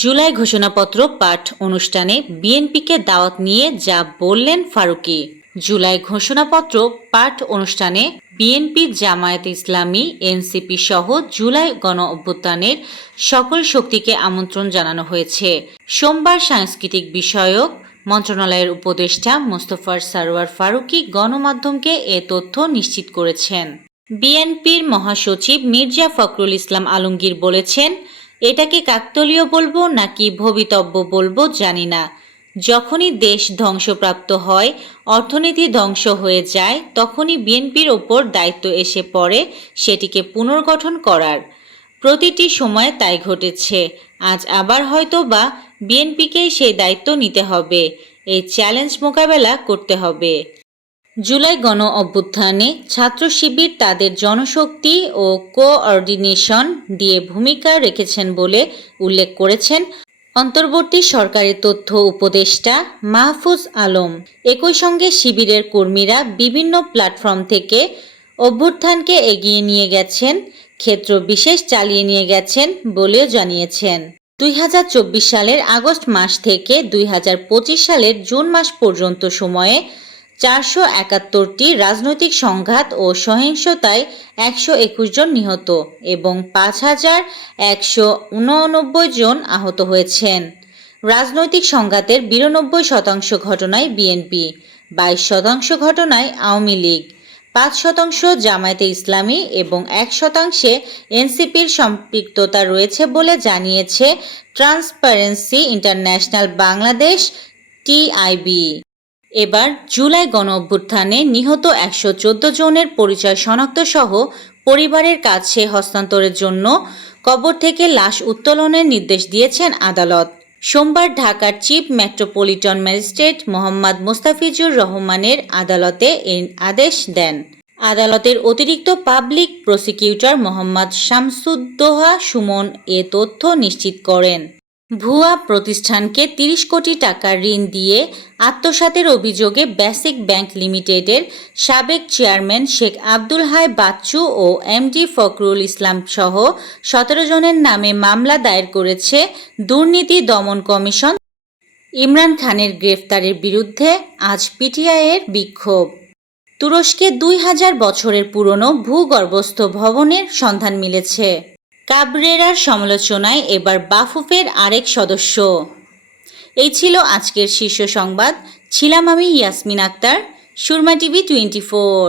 জুলাই ঘোষণাপত্র পাঠ অনুষ্ঠানে বিএনপিকে দাওয়াত নিয়ে যা বললেন ফারুকি। জুলাই ঘোষণাপত্র পাঠ অনুষ্ঠানে বিএনপি জামায়াত ইসলামী, এনসিপি সহ জুলাই গণ অভ্যুত্থানের সকল শক্তিকে আমন্ত্রণ জানানো হয়েছে। সোমবার সাংস্কৃতিক বিষয়ক মন্ত্রণালয়ের উপদেষ্টা মোস্তফার সারোয়ার ফারুকি গণমাধ্যমকে এ তথ্য নিশ্চিত করেছেন। বিএনপির মহাসচিব মির্জা ফখরুল ইসলাম আলমগীর বলেছেন এটাকে কাকতলীয় বলব নাকি ভবিতব্য বলব জানি না। যখনই দেশ ধ্বংসপ্রাপ্ত হয়, অর্থনীতি ধ্বংস হয়ে যায়, তখনই বিএনপির ওপর দায়িত্ব এসে পড়ে সেটিকে পুনর্গঠন করার। প্রতিটি সময় তাই ঘটেছে। আজ আবার হয়তো বা বিএনপিকেই সেই দায়িত্ব নিতে হবে। এই চ্যালেঞ্জ মোকাবেলা করতে হবে। জুলাই গণ অভ্যুত্থানে ছাত্র শিবির তাদের জনশক্তি ও কোঅর্ডিনেশন দিয়ে ভূমিকা রেখেছেন বলে উল্লেখ করেছেন অন্তর্বর্তী সরকারি তথ্য উপদেষ্টা মাহফুজ আলম। একই সঙ্গে শিবিরের কর্মীরা বিভিন্ন প্ল্যাটফর্ম থেকে অভ্যুত্থানকে এগিয়ে নিয়ে গেছেন, ক্ষেত্র বিশেষ চালিয়ে নিয়ে গেছেন বলেও জানিয়েছেন। দুই হাজার চব্বিশ সালের আগস্ট মাস থেকে দুই হাজার পঁচিশ সালের জুন মাস পর্যন্ত সময়ে চারশো একাত্তরটি রাজনৈতিক সংঘাত ও সহিংসতায় একশো একুশ জন নিহত এবং পাঁচ হাজার একশো উননব্বই জন আহত হয়েছেন। রাজনৈতিক সংঘাতের বিরানব্বই শতাংশ ঘটনায় বিএনপি, বাইশ শতাংশ ঘটনায় আওয়ামী লীগ, পাঁচ শতাংশ জামায়াতে ইসলামী এবং এক শতাংশে এনসিপির সম্পৃক্ততা রয়েছে বলে জানিয়েছে ট্রান্সপারেন্সি ইন্টারন্যাশনাল বাংলাদেশ টিআইবি। এবার জুলাই গণ অভ্যুত্থানে নিহত একশো চোদ্দ জনের পরিচয় শনাক্ত সহ পরিবারের কাছে হস্তান্তরের জন্য কবর থেকে লাশ উত্তোলনের নির্দেশ দিয়েছেন আদালত। সোমবার ঢাকার chief metropolitan magistrate Mohammad Mostafizur রহমানের আদালতে এই আদেশ দেন। আদালতের অতিরিক্ত পাবলিক প্রসিকিউটর মোহাম্মদ শামসুদ্দোহা সুমন এ তথ্য নিশ্চিত করেন। ভুয়া প্রতিষ্ঠানকে তিরিশ কোটি টাকা ঋণ দিয়ে আত্মসাতের অভিযোগে বেসিক ব্যাংক লিমিটেডের সাবেক চেয়ারম্যান শেখ আব্দুল হাই বাচ্চু ও এমডি ফখরুল ইসলাম সহ সতেরো জনের নামে মামলা দায়ের করেছে দুর্নীতি দমন কমিশন। ইমরান খানের গ্রেফতারের বিরুদ্ধে আজ পিটিআইয়ের বিক্ষোভ। তুরস্কে দুই হাজার বছরের পুরনো ভূগর্ভস্থ ভবনের সন্ধান মিলেছে। কাবরেরার সমালোচনায় এবার বাফুফের আরেক সদস্য। এই ছিল আজকের শীর্ষ সংবাদ। ছিলাম আমি Yasmin Akter, Surma TV twenty four.